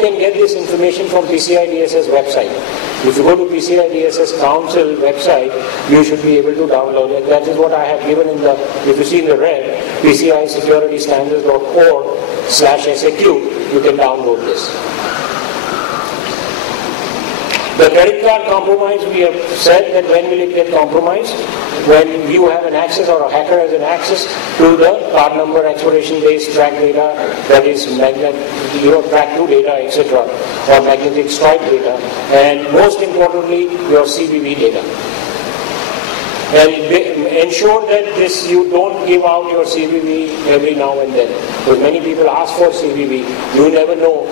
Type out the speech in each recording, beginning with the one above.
can get this information from PCI DSS website. If you go to PCI DSS Council website, you should be able to download it. That is what I have given in the, if you see in the red, PCISecurityStandards.org/SAQ, you can download this. The credit card compromise, we have said that when will it get compromised? When you have an access or a hacker has an access to the card number, expiration days, track data, that is track to data, etc., or magnetic stripe data, and most importantly, your CVV data. And ensure that you don't give out your CVV every now and then. Because many people ask for CVV, you never know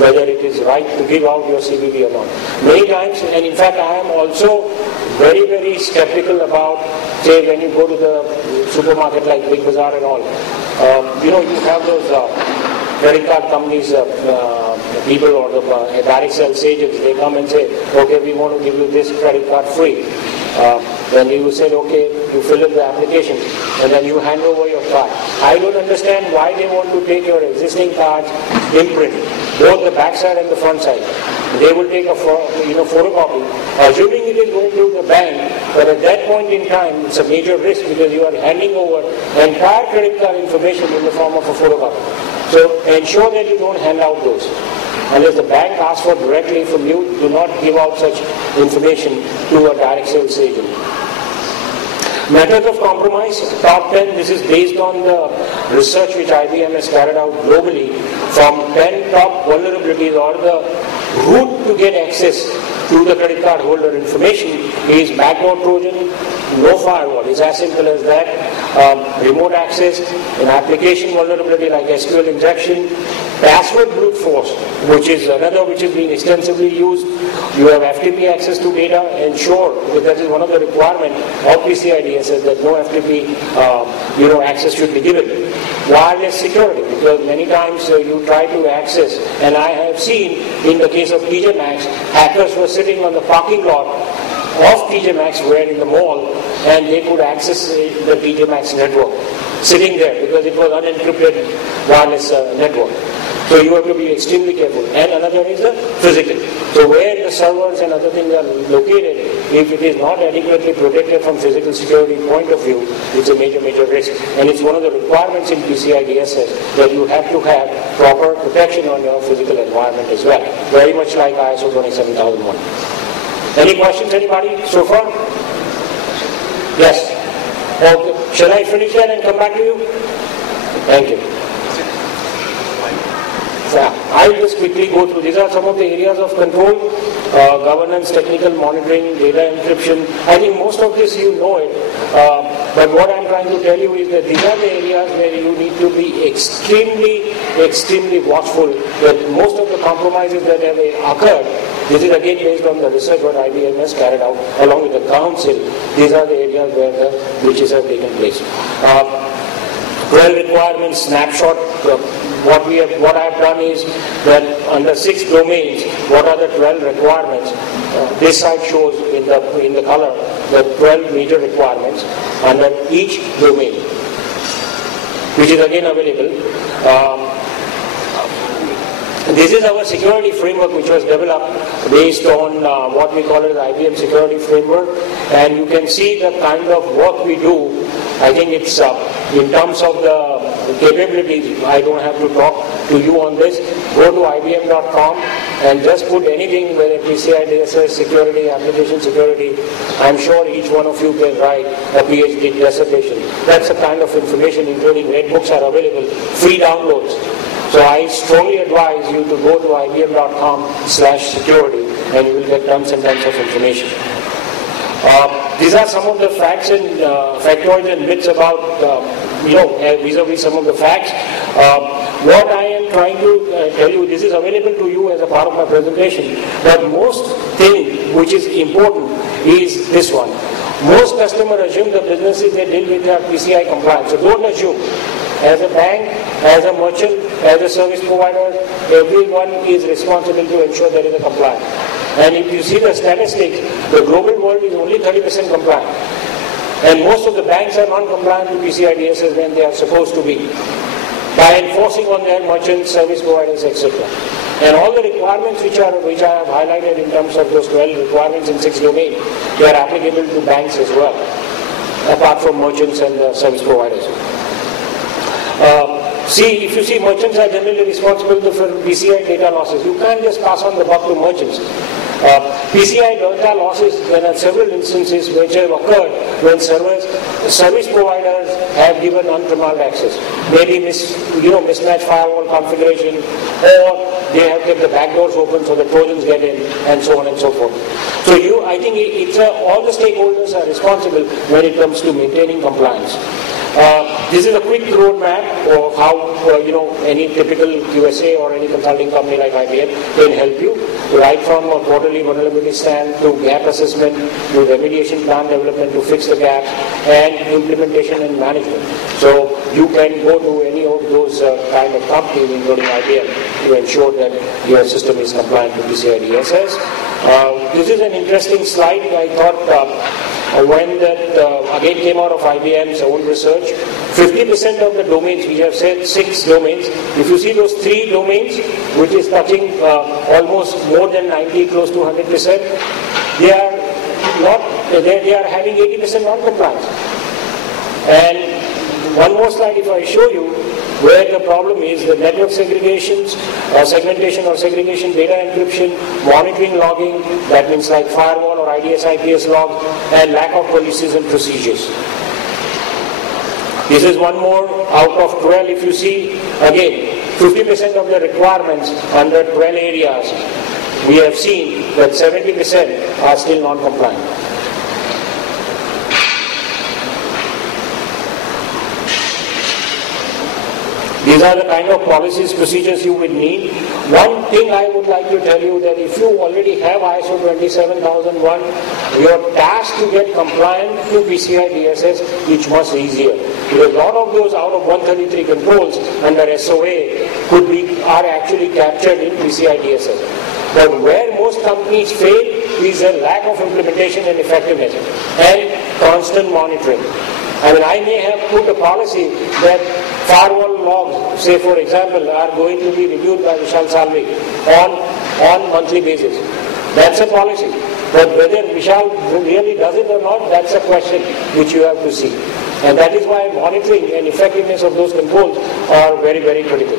whether it is right to give out your CVV or not. Many times, and in fact I am also very, very skeptical about, say, when you go to the supermarket like Big Bazaar and all, you have those credit card companies, people or the direct sales agents, they come and say, okay, we want to give you this credit card free. Then you said, okay, you fill in the application and then you hand over your card. I don't understand why they want to take your existing cards imprint, both the back side and the front side. They will take a photocopy, assuming it is going to the bank, but at that point in time, it's a major risk because you are handing over entire credit card information in the form of a photocopy. So ensure that you don't hand out those. Unless the bank asks for directly from you, do not give out such information to a direct sales agent. Methods of compromise, top 10, this is based on the research which IBM has carried out globally from 10 top vulnerabilities, or the route to get access to the credit card holder information is backdoor Trojan, no firewall. It's as simple as that. Remote access, an application vulnerability like SQL injection, password brute force, which is another which is being extensively used. You have FTP access to data. Ensure that is one of the requirements of PCI DSS that no FTP access should be given. Wireless security, because many times you try to access, and I have seen in the case of TJ Maxx, hackers were sitting on the parking lot of TJ Maxx, where in the mall, and they could access the TJ Maxx network, sitting there because it was unencrypted wireless network. So you have to be extremely careful. And another is the physical. So where the servers and other things are located, if it is not adequately protected from physical security point of view, it's a major, major risk. And it's one of the requirements in PCI DSS that you have to have proper protection on your physical environment as well. Very much like ISO 27001. Any questions, anybody so far? Yes. Okay. Shall I finish that and come back to you? Thank you. I'll just quickly go through. These are some of the areas of control, governance, technical monitoring, data encryption. I think most of this you know it, but what I'm trying to tell you is that these are the areas where you need to be extremely, extremely watchful that most of the compromises that have occurred, this is again based on the research what IBM has carried out along with the council. These are the areas where the breaches have taken place. 12 requirements snapshot. What I have done is that under 6 domains, what are the 12 requirements? This side shows in the color the 12 major requirements under each domain, which is again available. This is our security framework which was developed based on what we call as IBM security framework, and you can see the kind of work we do. I think it's in terms of the capabilities, I don't have to talk to you on this. Go to IBM.com and just put anything, whether PCI DSS, security, application security. I'm sure each one of you can write a PhD dissertation. That's the kind of information, including red books, are available, free downloads. So I strongly advise you to go to IBM.com/security and you will get tons and tons of information. These are some of the facts and factoids and bits about, vis-a-vis some of the facts. What I am trying to tell you, this is available to you as a part of my presentation. But most thing which is important is this one. Most customers assume the businesses they deal with are PCI compliant. So don't assume. As a bank, as a merchant, as a service provider, everyone is responsible to ensure there is a compliance. And if you see the statistics, the global world is only 30% compliant. And most of the banks are non-compliant to PCI DSS when they are supposed to be, by enforcing on their merchants, service providers, etc. And all the requirements which I have highlighted in terms of those 12 requirements in 6 domains, they are applicable to banks as well, apart from merchants and service providers. If you see, merchants are generally responsible for PCI data losses. You can't just pass on the buck to merchants. PCI data losses, there are several instances which have occurred when service providers have given uncontrolled access. Maybe mismatched firewall configuration, or they have kept the back doors open so the Trojans get in, and so on and so forth. So I think all the stakeholders are responsible when it comes to maintaining compliance. This is a quick roadmap of how any typical QSA or any consulting company like IBM can help you, right from a quarterly vulnerability scan to gap assessment to remediation plan development to fix the gap and implementation and management. So you can go to any of those kind of companies, including IBM, to ensure that your system is compliant to PCI DSS. This is an interesting slide. I thought when that again came out of IBM's own research, 50% of the domains, we have said 6 domains, if you see those 3 domains, which is touching almost more than 90, close to 100%, they are having 80% non-compliance. And one more slide if I show you, where the problem is the network segmentation or segregation, data encryption, monitoring logging, that means like firewall or IDS, IPS logs, and lack of policies and procedures. This is one more out of 12. If you see, again, 50% of the requirements under 12 areas, we have seen that 70% are still non-compliant. These are the kind of policies, procedures you would need. One thing I would like to tell you that if you already have ISO 27001, your task to get compliant to PCI DSS is much easier. Because a lot of those out of 133 controls under SOA are actually captured in PCI DSS. But where most companies fail is a lack of implementation and effectiveness and constant monitoring. I may have put a policy that firewall logs, say for example, are going to be reviewed by Vishal Salvi on monthly basis. That's a policy. But whether Vishal really does it or not, that's a question which you have to see. And that is why monitoring and effectiveness of those controls are very, very critical.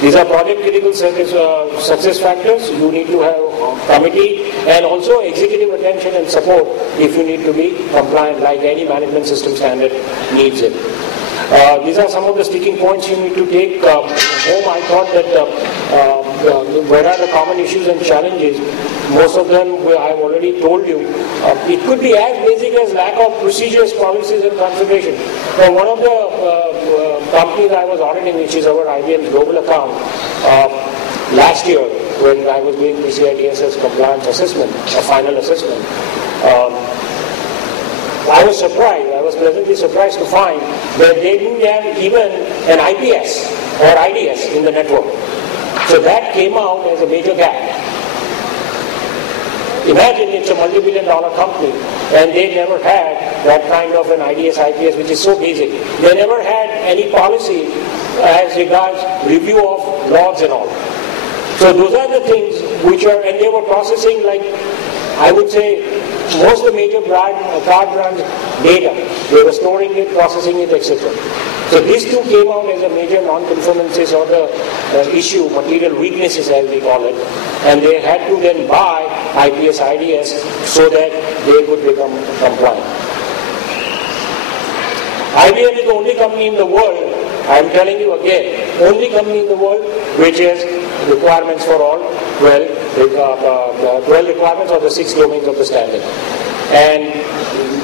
These are project critical success factors. You need to have a committee and also executive attention and support if you need to be compliant like any management system standard needs it. These are some of the sticking points you need to take home. I thought that where are the common issues and challenges? Most of them I've already told you. It could be as basic as lack of procedures, policies and configuration. One of the companies I was auditing, which is our IBM's global account, last year when I was doing PCI DSS compliance assessment, a final assessment, I was surprised, I was pleasantly surprised to find that they didn't have even an IPS or IDS in the network. So that came out as a major gap. Imagine it's a multi-billion-dollar company and they never had that kind of an IDS, IPS which is so basic. They never had any policy as regards review of logs and all. So those are the things which are, and they were processing like, I would say, most of the major card brands data. They were storing it, processing it, etc. So these two came out as a major non-conformances or the issue, material weaknesses as we call it. And they had to then buy IPS, IDS so that they could become compliant. IBM is the only company in the world, I am telling you again, only company in the world which has requirements for all 12 requirements of the 6 domains of the standard. And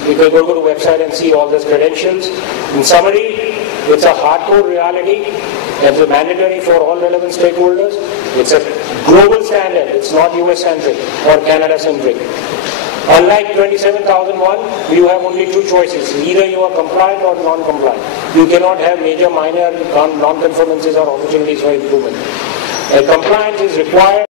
you can go to the website and see all those credentials. In summary, it's a hardcore reality. It's mandatory for all relevant stakeholders. It's a global standard. It's not US-centric or Canada-centric. Unlike 27001, you have only 2 choices. Either you are compliant or non-compliant. You cannot have major, minor non-conformances or opportunities for improvement. Compliance is required.